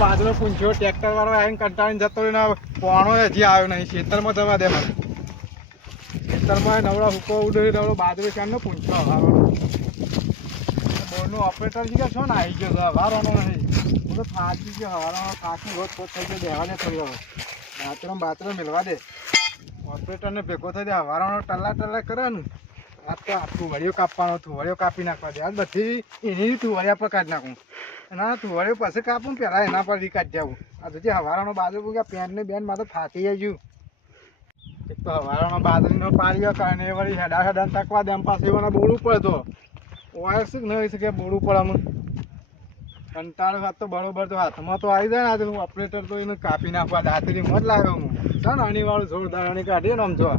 બાજરો પૂંછ્યો ટ્રેક્ટર વાળો આવીને કંટાળીને જતો રહ્યો. પોણો હજી આવ્યો નહીં. ખેતરમાં જવા દે મને. ખેતરમાં નવડો હુકો ઉડે નવડો બાજરો ક્યાંનો પૂંછ્યો હવારવાનો. બોર્ડનો ઓપરેટર છે કે શું ને આવી ગયો છે હવારવાનો નહીં. હું તો થાકી ગયો હવારવાનો. થાકી રોજ પોત થઈ ગયો. દેવા દે થોડી હવે બાથરૂમ મેળવા દે. ઓપરેટરને ભેગો થઈ દે. હવારવાનો ટલ્લા કરે ને આ તો તુવળીઓ કાપવાનો. તુવળીઓ કાપી નાખવા દે. આ બધી એની તુવળિયા પર કાઢી નાખું. ના તુવળીઓ પછી કાપું પહેલાં એના પર કાઢી જાઉં. આ તો જે હવારવાનો બાજુ પૂગ્યા પેનને બેન મારે ફાટી જાય. એક તો હવારવાનો બાજરીનો પાડ્યો કારણ એ વળી હેડા તકવા દે. એમ પાસે એવાના બોલવું પડે તો ઓય શું ન હોય શકે બોલવું પડે અમને. કંટાળો હાથ તો બરોબર તો હાથમાં તો આવી જાય ને. આજે હું ઓપરેટર તો એને કાપી નાખવા દાંતરી મત લાવ્યો હું. છે ને અણીવાળું જોરદાર અણી કાઢીએ ને આમ જો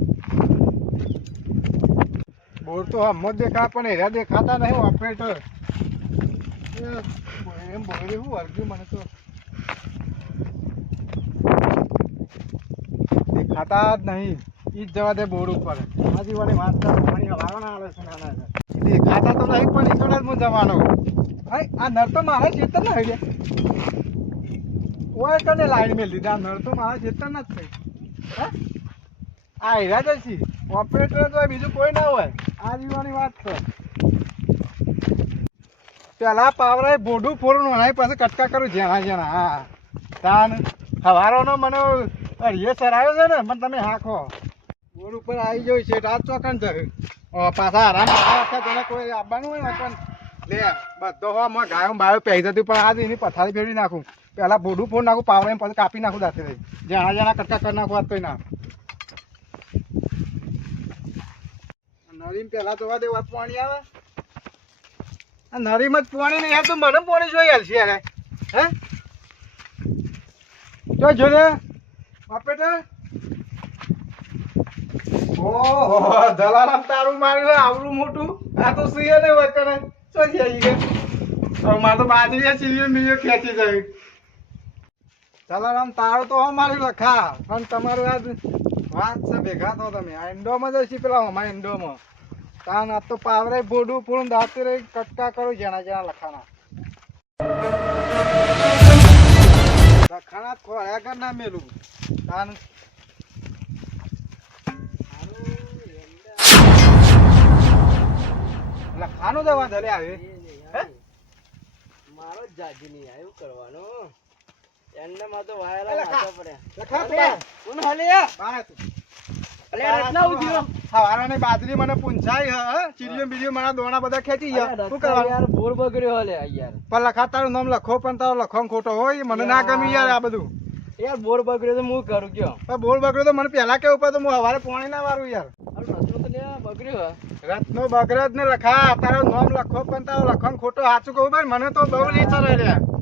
બોર તો હમ જ દેખાય પણ એરા દેખાતા નહીં. ઓપરેટર એમ બોલે હું વર્ગ્યું મને તો દેખાતા જ નહીં. ઈ જ જવા દે બોર ઉપર. આજી વાળી વાત પાણી હવાના આવે છે નાના દેખાતા તો નહીં પણ ઈસોડ જ હું જવાનો. હા આ નર તો મારા ચેતન ના ગયા. ઓય કને લાઈન મેં લીધા. નર તો મારા ચેતન જ થઈ. હા આ હીરા જ છે. ઓપરેટર તો બીજું કોઈ ના હોય. આ જીવાની વાત છે. પેલા પાવરા બોડું ફોડું નહીં પછી કટકા કરું જેના હા તાન હવારોનો મને અડીએ સરાયો છે ને મને તમે હાખો બોર્ડ ઉપર આવી જોઈ છે. રાત ચોકન છે પાછા આરામ તને કોઈ આવવાનું હોય ને પણ લે બધો હો ગાયો બાયો પહેરી જતી પણ આજે એની પથારી ફેરવી નાખું. પેલા બોડું ફોડ નાખું પાવરા પછી કાપી નાખું દાંતે રહી જેના કટકા કરી નાખું. વાત તો ના નરીમ પેલા જોવા દેવા પાણી આવે. નરીમ જ પાણી નહીં તો મને પાણી જોઈ હાલશે યાર. હે જો જોડે ઓપરેટર ઓહો દલારામ તારું માર્યું આવડું મોટું. આ તો સુઈએ ને વકને શું છે હવે મારે તો બાજરી ચીલીઓ ખેંચી જાય. દલારામ તારું તો હો માર્યું લખા પણ તમારું આ વાત છે ભેગા તો તમે આ એન્ડોમાં જઈશી પેલા અમારા એન્ડોમાં તાન આ તો પાવરે બોડું પૂરું દાંતે રહી કટકા કરું જેના લખાણા લખાણા ખોળ્યા કર ના મેલું તાન લખાનું દવા ધલે આવે મારો જ જાજી નહીં આવ્યું કરવાનું. એન્ડમાં તો વાયરા નાખવા પડે. લખા કોણ હલે બાજરી મને પૂંછાઈ હ ચીડીઓ બીડીઓ મારા દોણા બધા ખેંચી ગયા. શું કરવાનું યાર બોર બગડ્યો હલે યાર. પણ લખા તારું નામ લખો પણ તારો લખો ખોટો હોય મને ના ગમી યાર. આ બધું યાર બોર બગડ્યો તો હું કરું કયો. પણ બોર બગડ્યો તો મને પેલા કેવું પડે તો હું હવારે પાણી ના વારું યાર. રત્નો તો લે બગડ્યો રત્નો બગડે જ ને લખા તારું નામ લખો પણ તારો લખો ખોટો સાચું કહું ભાઈ મને તો બહુ રીત રે.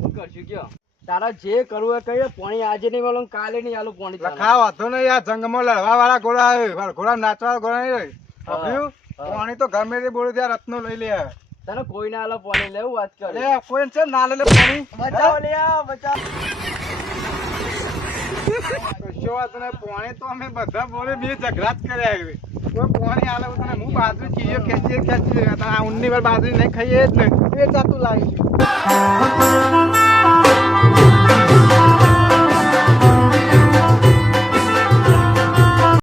શું કરશું કયો. તારા જે કરવું એ કહીએ. પાણી આજે નહીં વાળું કાલે નહીં આલું પાણી. લખા વાંધો નહીં યાર. જંગમાં લડવા વાળા ઘોડા આવે ઘોડા નાચવા ઘોડા નહીં. પાણી તો ગમે તે બોલું ત્યાં રત્નો લઈ લે. તને કોઈ ના આલો પાણી લેવું વાત કરે. કોઈ છે ના લે પાણી બચાવ લે બચાવ. કશો વાત નહીં. પાણી તો અમે બધા બોલે બે ઝઘડા જ કર્યા. કોઈ પાણી આલે તને હું બાજરી ચીજો ખેંચી આ ઊંડની વાર બાજરી નહીં ખાઈએ જ ને એ ચાતું લાવી.